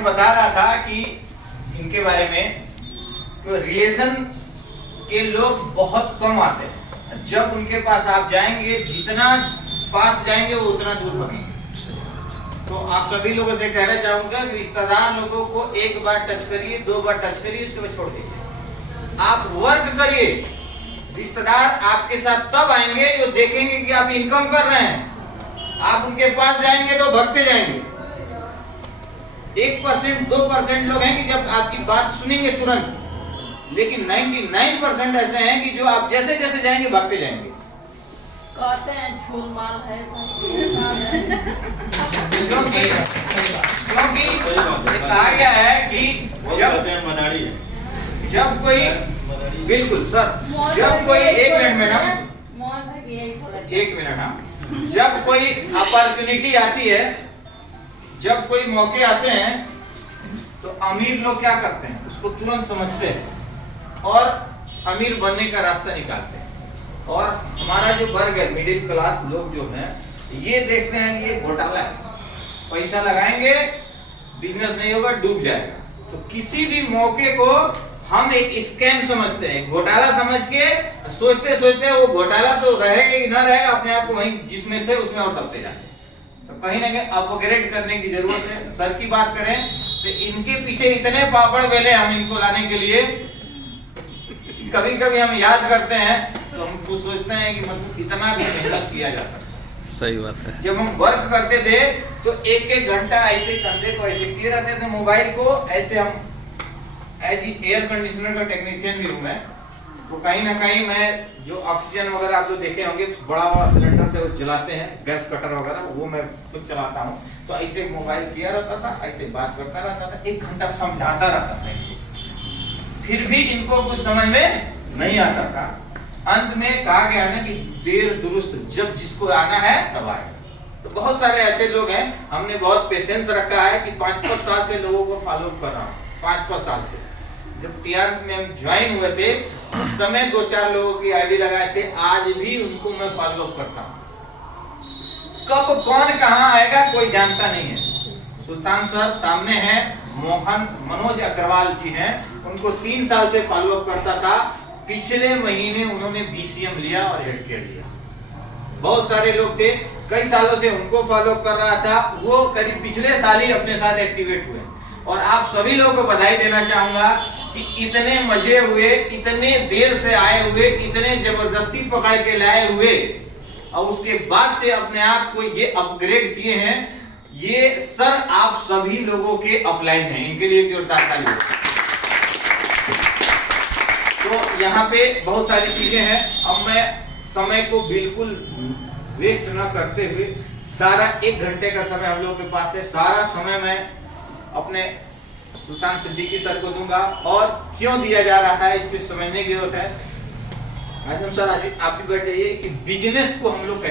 मैं बता रहा था कि इनके बारे में तो रिलेशन के लोग बहुत कम आते हैं। जब उनके पास आप जाएंगे, जितना पास जाएंगे वो उतना दूर भागेंगे। तो आप सभी लोगों से कहना चाहूंगा कि रिश्तेदार लोगों को एक बार टच करिए, 2 बार टच करिए, उसके बाद छोड़ दीजिए। आप वर्क करिए, रिश्तेदार आपके साथ तब आएंगे जो देखेंगे कि आप इनकम कर रहे हैं। आप उनके पास जाएंगे तो भगते जाएंगे। 1% 2% लोग हैं कि जब आपकी बात सुनेंगे तुरंत, लेकिन 99% ऐसे हैं कि जो आप जैसे जैसे जाएंगे भागते जाएंगे। कहते हैं झूल माल है क्योंकि कहा गया है कि जब कोई, बिल्कुल सर, जब कोई, एक मिनट मैडम, एक मिनट, हाँ, जब कोई अपॉर्चुनिटी आती है, जब कोई मौके आते हैं तो अमीर लोग क्या करते हैं, उसको तुरंत समझते हैं और अमीर बनने का रास्ता निकालते हैं। और हमारा जो वर्ग है, मिडिल क्लास लोग जो हैं, ये देखते हैं कि ये घोटाला है, पैसा लगाएंगे बिजनेस नहीं होगा, डूब जाएगा। तो किसी भी मौके को हम एक स्कैम समझते हैं, घोटाला समझ के सोचते सोचते वो घोटाला तो रहेगा कि ना रहेगा, अपने आप को वहीं जिसमें थे उसमें और दबते जाते हैं। तो कहीं ना कहीं अपग्रेड करने की जरूरत है। सर की बात करें तो इनके पीछे इतने पापड़ बेले हम इनको लाने के लिए, कभी कभी हम याद करते हैं तो हम कुछ सोचते हैं कि मतलब इतना भी मेहनत किया जा सकता है। सही बात है। जब हम वर्क करते थे तो एक घंटा ऐसे कंधे को ऐसे किए रहते थे, मोबाइल को ऐसे, हम एज एयर कंडीशनर का टेक्नीशियन भी हूँ मैं, तो कहीं ना कहीं मैं जो ऑक्सीजन वगैरह आप लोग देखे होंगे, बड़ा बड़ा सिलेंडर से वो जलाते हैं, गैस कटर वगैरह, वो मैं खुद चलाता हूँ। तो ऐसे मोबाइल किया रहता था, ऐसे बात करता रहता था, 1 घंटा समझाता रहता था इनको, फिर भी इनको कुछ समझ में नहीं आता था। अंत में कहा गया ना कि देर दुरुस्त, जब जिसको आना है तब आए। तो बहुत सारे ऐसे लोग हैं, हमने बहुत पेशेंस रखा है कि 5-5 साल से लोगों को फॉलो कर रहा हूँ, 5-5 साल से। जब टियांस में हम ज्वाइन हुए थे उस समय 2-4 लोगों की आईडी लगाए थे, आज भी उनको मैं फॉलो अप करता हूँ। कब कौन कहाँ आएगा कोई जानता नहीं है। सुल्तान साहब सामने हैं, मनोज अग्रवाल जी हैं, उनको 3 साल से फॉलो अप करता था। पिछले महीने उन्होंने BCM लिया और हेड केयर लिया। बहुत सारे लोग थे, कई सालों से उनको फॉलो अप कर रहा था, वो करीब पिछले साल ही अपने साथ एक्टिवेट हुए। और आप सभी लोगों को बधाई देना चाहूंगा कि इतने मजे हुए, इतने देर से आए हुए, इतने जबरदस्ती पकड़ के लाए हुए, और उसके बाद से अपने आप को ये अपग्रेड किए हैं। ये सर आप सभी लोगों के अपलाइन हैं, इनके लिए जोरदार ताली। तो यहाँ पे बहुत सारी चीजें हैं। अब मैं समय को बिल्कुल वेस्ट न करते हुए, सारा 1 घंटे का समय हम लोगों के पास है, सारा समय मैं अपने सुल्तान सिद्दीकी सर को दूंगा। और क्यों दिया जा रहा है इसको समझने की जरूरत है। आजम सर, आज आप भी बैठ जाइए कि बिजनेस को हम लोग